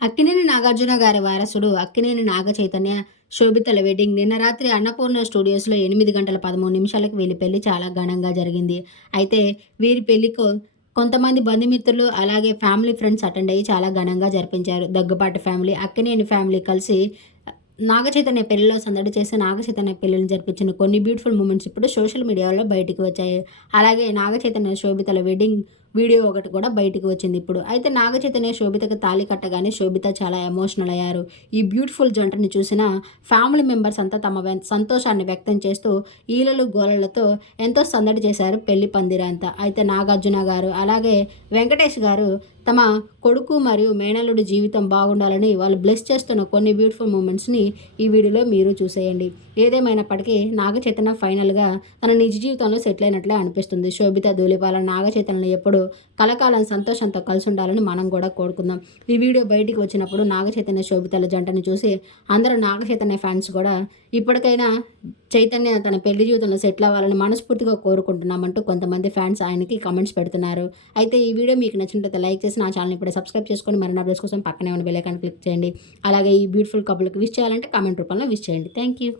అక్కినేని నాగార్జున గారి వారసుడు అక్కినేని నాగ చైతన్య శోభితల వెడ్డింగ్ నిన్న రాత్రి అన్నపూర్ణ స్టూడియోస్లో ఎనిమిది గంటల పదమూడు నిమిషాలకు వీరి పెళ్ళి చాలా ఘనంగా జరిగింది. అయితే వీరి పెళ్ళికు కొంతమంది బంధుమిత్రులు అలాగే ఫ్యామిలీ ఫ్రెండ్స్ అటెండ్ అయ్యి చాలా ఘనంగా జరిపించారు. దగ్గుబాటు ఫ్యామిలీ అక్కినేని ఫ్యామిలీ కలిసి నాగచైతన్య పెళ్ళిలో సందడి చేసి నాగచైతన్య పెళ్ళిని జరిపించిన కొన్ని బ్యూటిఫుల్ మూమెంట్స్ ఇప్పుడు సోషల్ మీడియాలో బయటికి వచ్చాయి. అలాగే నాగచైతన్య శోభితల వెడ్డింగ్ వీడియో ఒకటి కూడా బయటకు వచ్చింది ఇప్పుడు. అయితే నాగ చైతన్య శోభితకు తాళి కట్టగానే శోభిత చాలా ఎమోషనల్ అయ్యారు. ఈ బ్యూటిఫుల్ జంటని చూసిన ఫ్యామిలీ మెంబర్స్ అంతా తమ సంతోషాన్ని వ్యక్తం చేస్తూ ఈలలు గోలలతో ఎంతో సందడి చేశారు పెళ్ళి పందిరంతా. అయితే నాగార్జున గారు అలాగే వెంకటేష్ గారు తమ కొడుకు మరియు మేనల్లుడి జీవితం బాగుండాలని వాళ్ళు బ్లెస్ చేస్తున్న కొన్ని బ్యూటిఫుల్ మూమెంట్స్ని ఈ వీడియోలో మీరు చూసేయండి. ఏదేమైనప్పటికీ నాగచైతన్య ఫైనల్గా తన నిజ జీవితంలో సెటిల్ అయినట్లే అనిపిస్తుంది. శోభిత ధూళిపాల నాగ ఎప్పుడు కలకాలం సంతోషంతో కలిసి ఉండాలని మనం కూడా కోరుకుందాం. ఈ వీడియో బయటికి వచ్చినప్పుడు నాగచైతన్య శోభితల జంటను చూసి అందరూ నాగచైతన్య ఫ్యాన్స్ కూడా ఇప్పటికైనా చైతన్య తన పెళ్ళి జీవితంలో సెటిల్ అవ్వాలని మనస్ఫూర్తిగా కోరుకుంటున్నామంటూ కొంతమంది ఫ్యాన్స్ ఆయనకి కమెంట్స్ పెడుతున్నారు. అయితే ఈ వీడియో మీకు నచ్చినట్లయితే లైక్ చేసి నా ఛానల్ ఇప్పుడే సబ్స్క్రైబ్ చేసుకొని మరిన్ని అప్డేట్స్ కోసం పక్కనే ఉన్న బెల్ ఐకాన్ క్లిక్ చేయండి. అలాగే ఈ బ్యూటిఫుల్ కబుల్కి విష్ చేయాలంటే కామెంట్ రూపంలో విష్ చేయండి. Thank you